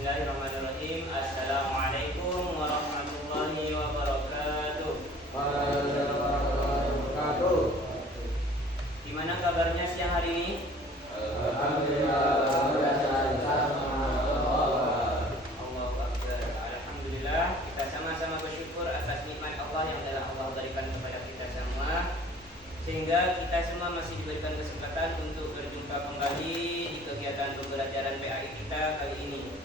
Bismillahirrahmanirrahim. Assalamualaikum warahmatullahi wabarakatuh. Gimana kabarnya siang hari ini? Alhamdulillah. Allahu Akbar. Alhamdulillah, kita sama-sama bersyukur atas nikmat Allah yang telah Allah berikan kepada kita semua, sehingga kita semua masih diberikan kesempatan untuk berjumpa kembali di kegiatan pembelajaran PAI kita kali ini.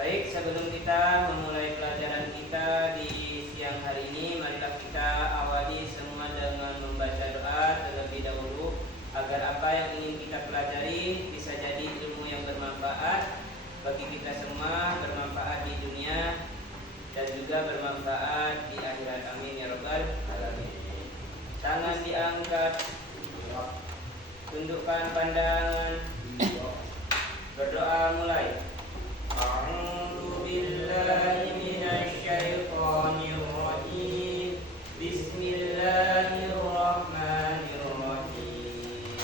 Baik, sebelum kita memulai pelajaran kita di siang hari ini, marilah kita awali semua dengan membaca doa terlebih dahulu agar apa yang ingin kita pelajari bisa jadi ilmu yang bermanfaat bagi kita semua, bermanfaat di dunia dan juga bermanfaat di akhirat. Amin ya rabbal alamin. Tangan diangkat, tundukkan pandangan, berdoa mulai. A'udzu billahi minasy syaithanir rajim. Bismillahirrahmanirrahim.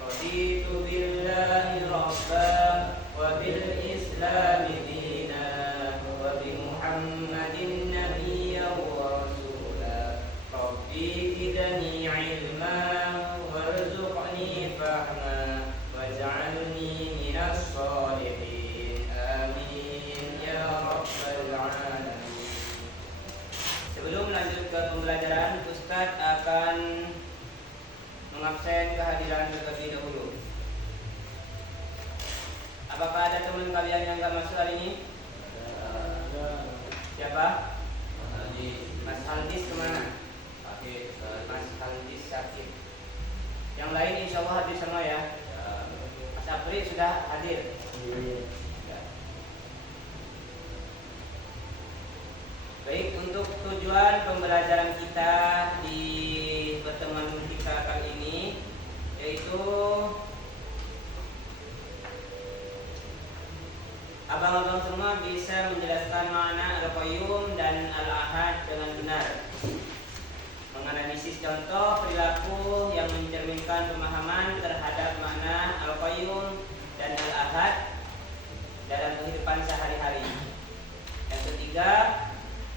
Raditu billahi rabban wa bil islami dinan wa bi Muhammadin nabiyyan wa rasulan. Rabbi zidni ilman warzuqni fahma waj'alni minas shalihin. Sebelum lanjut ke pembelajaran, Ustadz akan mengabsen kehadiran terlebih dahulu. Apakah ada teman kalian yang gak masuk hari ini? Siapa? Mas Haldis kemana? Mas Haldis sakit. Yang lain insya Allah hadir semua ya. Mas Apri sudah hadir. Baik, untuk tujuan pembelajaran kita di pertemuan kita kali ini yaitu abang-abang semua bisa menjelaskan makna Al-Qayyum dan Al-Ahad dengan benar, menganalisis contoh perilaku yang mencerminkan pemahaman terhadap makna Al-Qayyum dan Al-Ahad dalam kehidupan sehari-hari. Yang ketiga,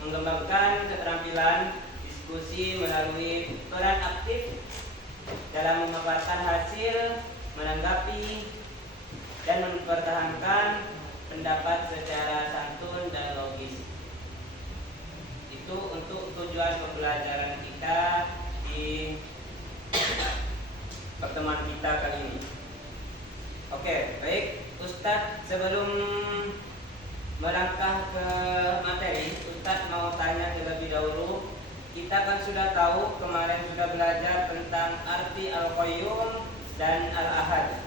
mengembangkan keterampilan diskusi melalui peran aktif dalam memaparkan hasil, menanggapi dan mempertahankan pendapat secara santun dan logis. Itu untuk tujuan pembelajaran kita di pertemuan kita kali ini. Oke, baik Ustadz, sebelum melangkah ke materi, Ustadz mau tanya terlebih dahulu. Kita kan sudah tahu kemarin sudah belajar tentang arti Al-Qayyum dan Al-Ahad.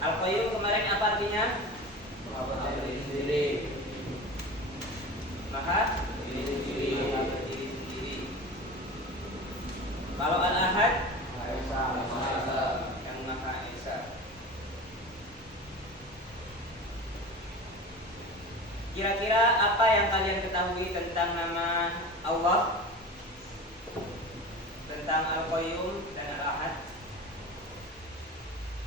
Al-Qayyum kemarin apa artinya? Maha berdiri sendiri. Kalau Al-Ahad? Yang Maha Esa. Kira-kira apa yang kalian ketahui tentang nama Allah, tentang Al-Qayyum dan Al-Ahad?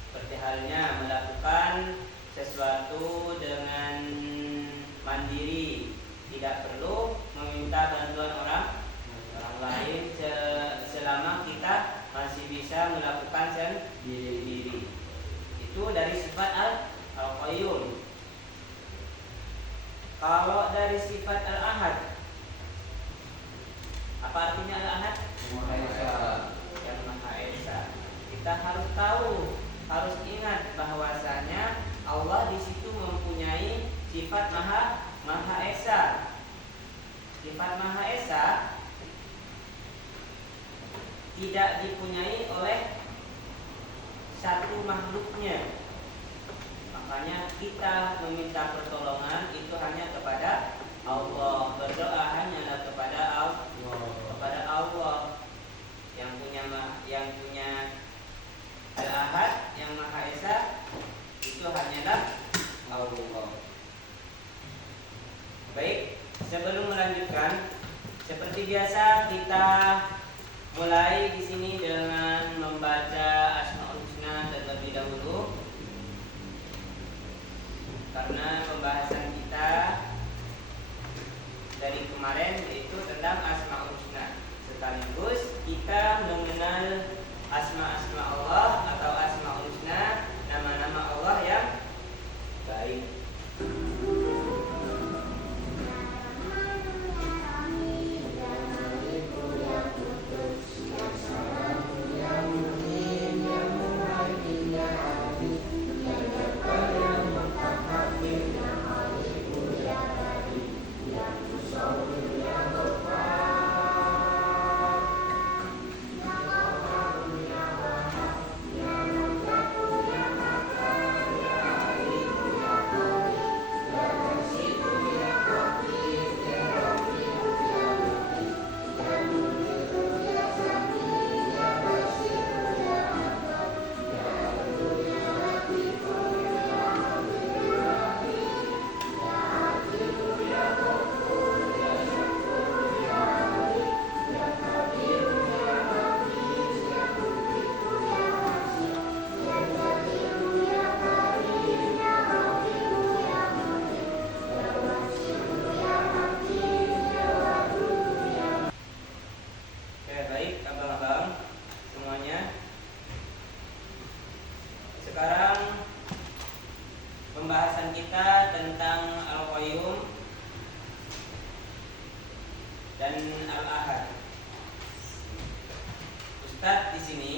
Seperti halnya melakukan sesuatu dengan mandiri, tidak perlu meminta bantuan orang lain selama kita masih bisa melakukan sendiri. Itu dari sifat Al-Qayyum. Kalau dari sifat Al-Ahad, apa artinya Al-Ahad? Yang Maha Esa. Kita harus tahu, harus ingat bahwasanya Allah di situ mempunyai sifat Maha Esa. Sifat Maha Esa tidak dipunyai oleh satu makhluknya. Makanya kita meminta pertolongan itu hanya kepada Allah, berdoa hanyalah kepada Allah yang punya Al-Ahad, yang Maha Esa itu hanyalah Allah. Baik, sebelum melanjutkan, seperti biasa kita mulai di sini dengan membaca Asmaul Husna terlebih dahulu. karena pembahasan kita dari kemarin yaitu tentang Asmaul Husna. Sekaligus kita mengenal asma-asma Allah atau Asmaul Husna, nama-nama Allah yang baik. Sekarang pembahasan kita tentang Al-Qayyum dan Al-Ahad. Ustadz di sini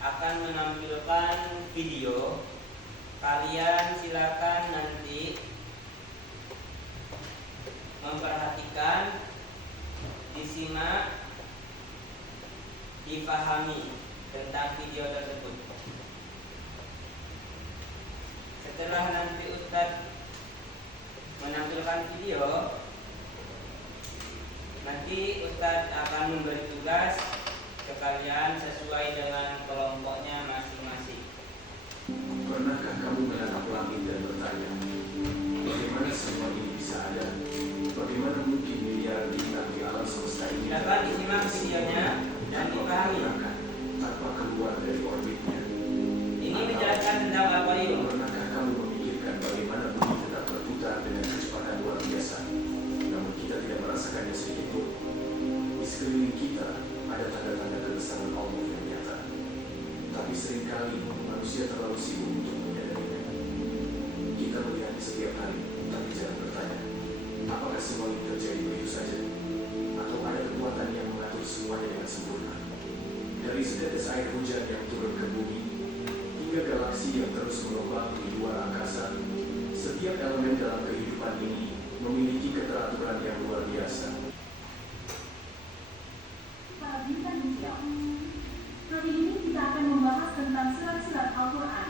akan menampilkan video. Kalian silakan nanti memperhatikan, disimak, dipahami tentang video tersebut. Setelah nanti Ustadz menampilkan video, nanti Ustadz akan memberi tugas ke kalian sesuai dengan kelompoknya masing-masing. Pernahkah kamu menatap langit dan bertanya, bagaimana semua ini bisa ada? Bagaimana mungkin miliaran bintang di alam semesta ini dapat disimak videonya dan dipahami tanpa keluar dari orbitnya? Ini menjelaskan tentang Al-Qayyum. Pernahkah kamu memikirkan bagaimana bumi tetap berputar dengan kecepatan luar biasa, namun kita tidak merasakannya sedikit pun? Di sekeliling kita ada tanda-tanda kebesaran Allah yang nyata, tapi seringkali manusia terlalu sibuk untuk menyadarinya. Kita melihatnya setiap hari, tapi jarang bertanya, apakah semua ini terjadi begitu saja? Atau ada kekuatan yang mengatur semuanya dengan sempurna? Dari setetes air hujan yang turun ke bumi, hingga galaksi yang terus mengembang di luar angkasa, setiap elemen dalam kehidupan ini memiliki keteraturan yang luar biasa. Para bintang hijau. Hari ini kita akan membahas tentang surat-surat Al-Quran.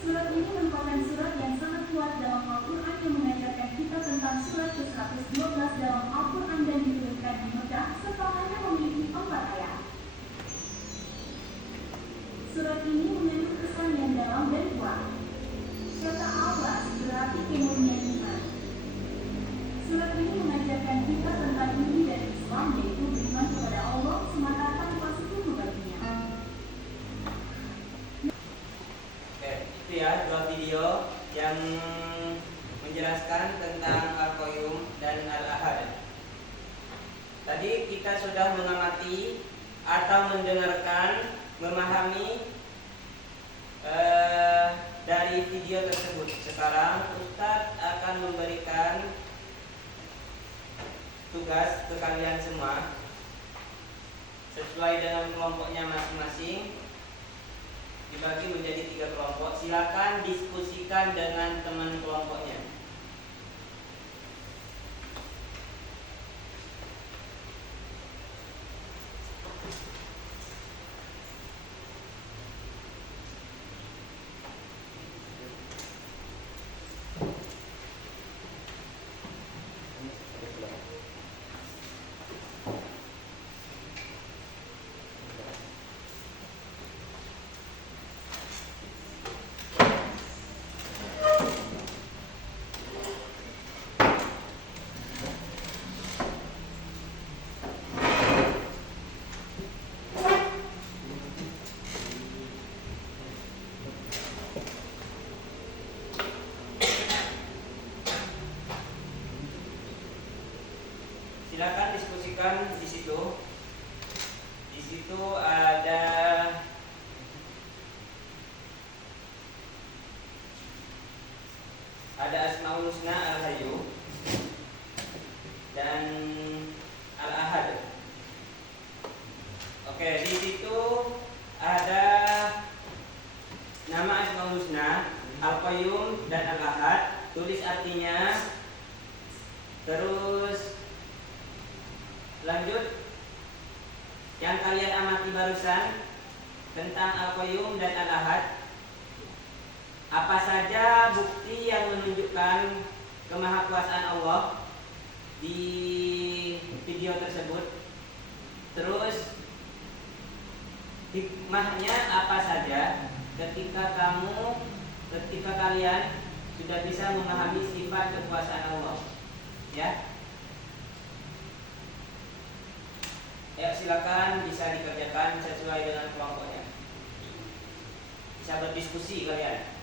Surat ini merupakan surat yang sangat kuat dalam Al-Quran yang mengajarkan kita tentang surat ke-112 dalam Al-Quran dan diturunkan di Mekah serta hanya memiliki 4 ayat. Surat ini mengandung kesan yang dalam dan kuat. Kata Allah berarti kemurnian iman. Surat ini mengajarkan kita tentang inti dari Islam, yaitu beriman kepada Allah semata tanpa sekutu baginya. Itu ya dua video yang menjelaskan tentang Al-Qayyum dan Al-Ahad. Tadi kita sudah mengamati atau mendengarkan, memahami dari video tersebut. Sekarang Ustadz akan memberikan tugas ke kalian semua sesuai dengan kelompoknya masing-masing, dibagi menjadi 3 kelompok. Silakan diskusikan dengan teman kelompoknya. tunjukkan di situ. Di situ ada Asmaul Husna Al-Hayyu dan Al-Ahad. Oke, di situ ada nama Asmaul Husna, Al-Qayyum dan Al-Ahad. Tulis artinya. Terus lanjut, yang kalian amati barusan tentang Al-Qayyum dan Al-Ahad. Apa saja bukti yang menunjukkan kemahakuasaan Allah di video tersebut? Terus hikmahnya apa saja ketika kalian sudah bisa memahami sifat kekuasaan Allah? Ya. Ya, silakan bisa dikerjakan sesuai dengan kelompoknya. Bisa berdiskusi kalian.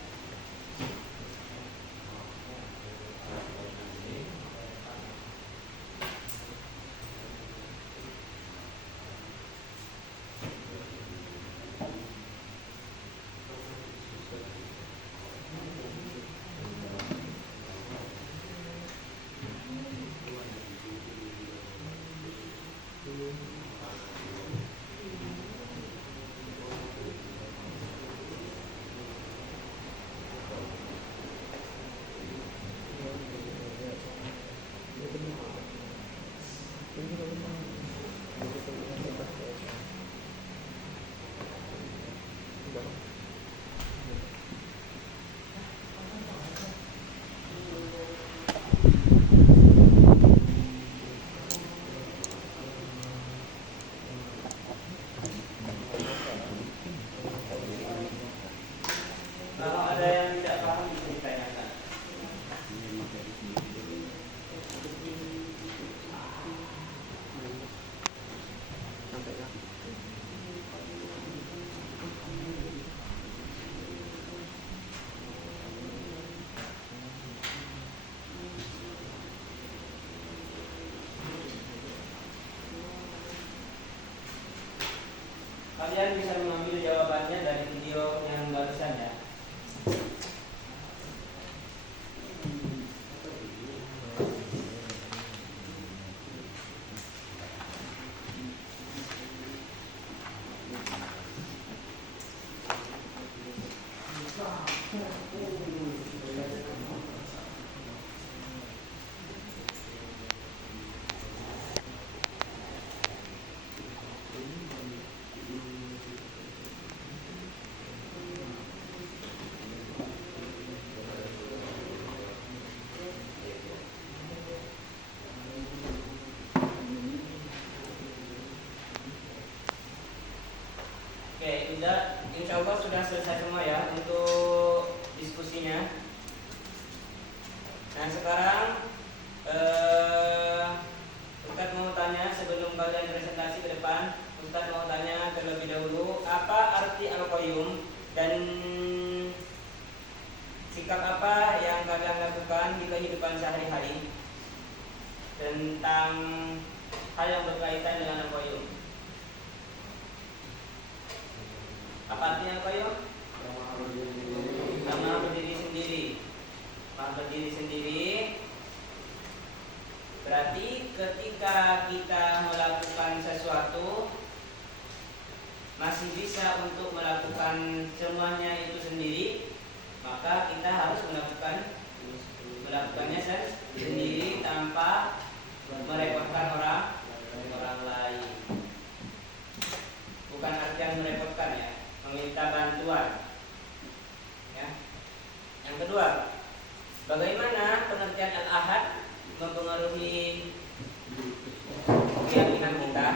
Kalau ada yang tidak paham bisa ditanyakan. Kalian bisa mengambil jawabannya dari video yang barusan ya. Oke, insya Allah sudah selesai semua ya untuk diskusinya. Nah sekarang Ustadz mau tanya sebelum kalian presentasi ke depan. Ustadz mau tanya terlebih dahulu, apa arti Al-Qayyum dan sikap apa yang kalian lakukan di kehidupan sehari-hari tentang hal yang berkaitan dengan Al-Qayyum. Apa artinya Al-Qayyum? Yang maha berdiri sendiri. Maha berdiri sendiri berarti ketika kita melakukan sesuatu masih bisa untuk melakukan semuanya itu sendiri, maka kita harus melakukannya sendiri tanpa merepotkan orang lain. Bukan artian merepotkan ya, meminta bantuan. Ya. Yang kedua, bagaimana pengertian Al-Ahad mempengaruhi keyakinan kita?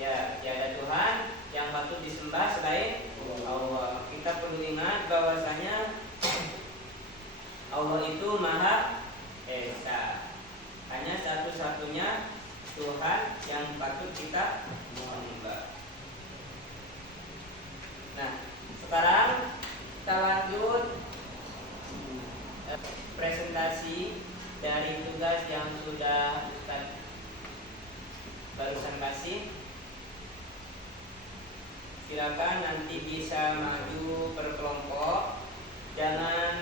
Ya, tiada Tuhan yang patut disembah selain Allah. Kita perlu ingat bahwasanya Allah itu Maha Esa. Hanya satu-satunya Tuhan yang patut kita menyembah. Nah, sekarang kita lanjut presentasi dari tugas yang sudah Ustaz barusan kasih. Silakan nanti bisa maju berkelompok. Jangan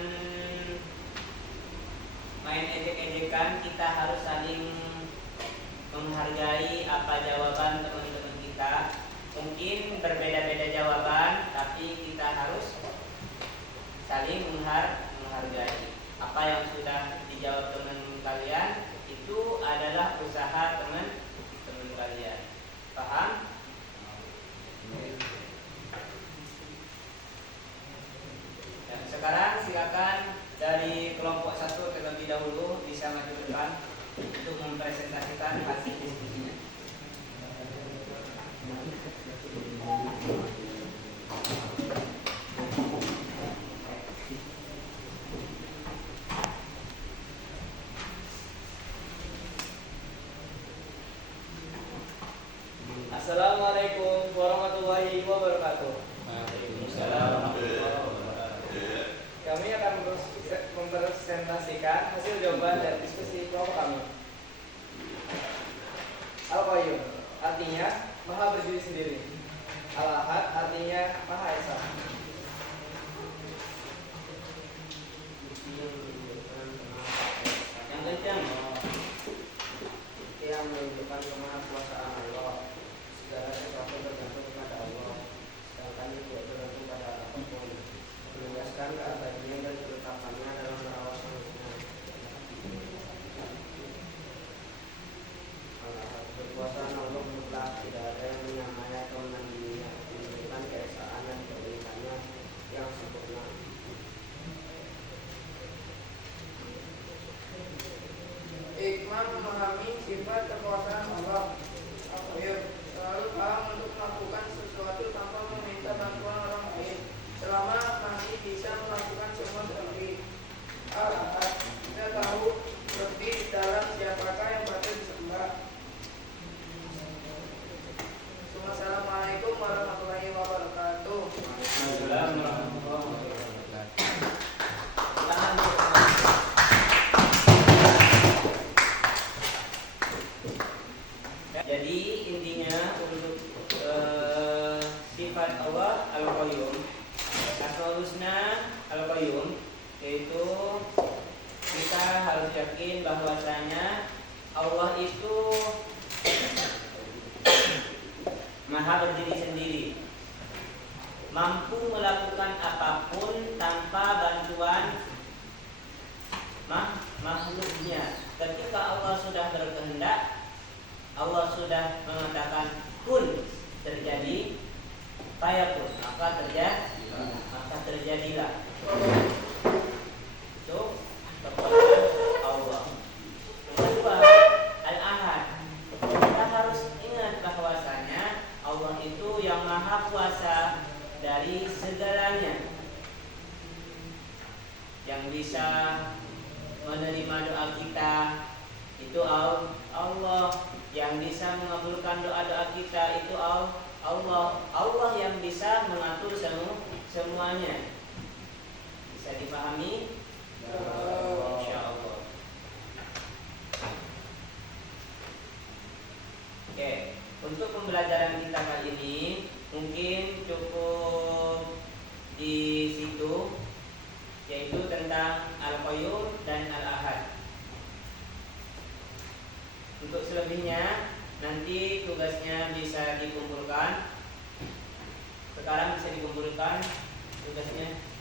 main ejek-ejekan, kita harus saling menghargai apa jawaban teman-teman kita. Mungkin berbeda-beda jawaban, tapi kita harus saling menghargai. Apa yang sudah dijawab teman kalian itu adalah usaha teman kalian. Paham? Dan sekarang silakan dari kelompok 1 terlebih dahulu bisa maju ke depan untuk mempresentasikan hasil diskusinya. Assalamualaikum warahmatullahi wabarakatuh. Waalaikumsalam warahmatullahi wabarakatuh. Kami akan mempresentasikan hasil jawaban dari diskusi kelompok kami. Al-Qayyum artinya Maha berdiri sendiri. Al-Ahad artinya Maha Esa. Yang kencang yang menunjukkan kemahakuasaan Allah. Segala sesuatu bergantung kepada Allah, sedangkan itu tidak bergantung pada apapun. Menegaskan keabadian dan ketetapannya dalam merawat manusia. Kekuasaan Allah mutlak, tidak ada yang menyamai atau menandinginya, menunjukkan keesaan dan keunikannya yang sempurna. Hikmah memahami sifat kekuasaan Allah. Selalu paham untuk melakukan sesuatu tanpa meminta bantuan orang lain, selama masih bisa melakukan semua sendiri. Al-Ahad, kita tahu lebih dalam siapakah yang patut disembah. Assalamualaikum warahmatullahi wabarakatuh. Waalaikumsalam warahmatullahi wabarakatuh. Jadi intinya untuk sifat Allah Al-Qayyum, Asmaul Husna Al-Qayyum, yaitu kita harus yakin bahwasanya Allah itu Maha berdiri sendiri, mampu melakukan apapun tanpa bantuan makhluknya. Ketika Allah sudah berkehendak, Allah sudah mengatakan kun, terjadi, fayakun, maka terjadilah. Itu kekuasaan Allah. Yang kedua, Al-Ahad. Kita harus ingat bahwasanya Allah itu yang maha kuasa dari segalanya, yang bisa menerima doa kita itu Allah, yang bisa mengabulkan doa-doa kita itu Allah yang bisa mengatur semuanya. Bisa dipahami? Insyaallah. Oke, untuk pembelajaran kita kali ini mungkin cukup di situ, yaitu tentang Al-Qayyum dan Al-Ahad. Untuk selebihnya nanti tugasnya bisa dikumpulkan. Sekarang bisa dikumpulkan tugasnya.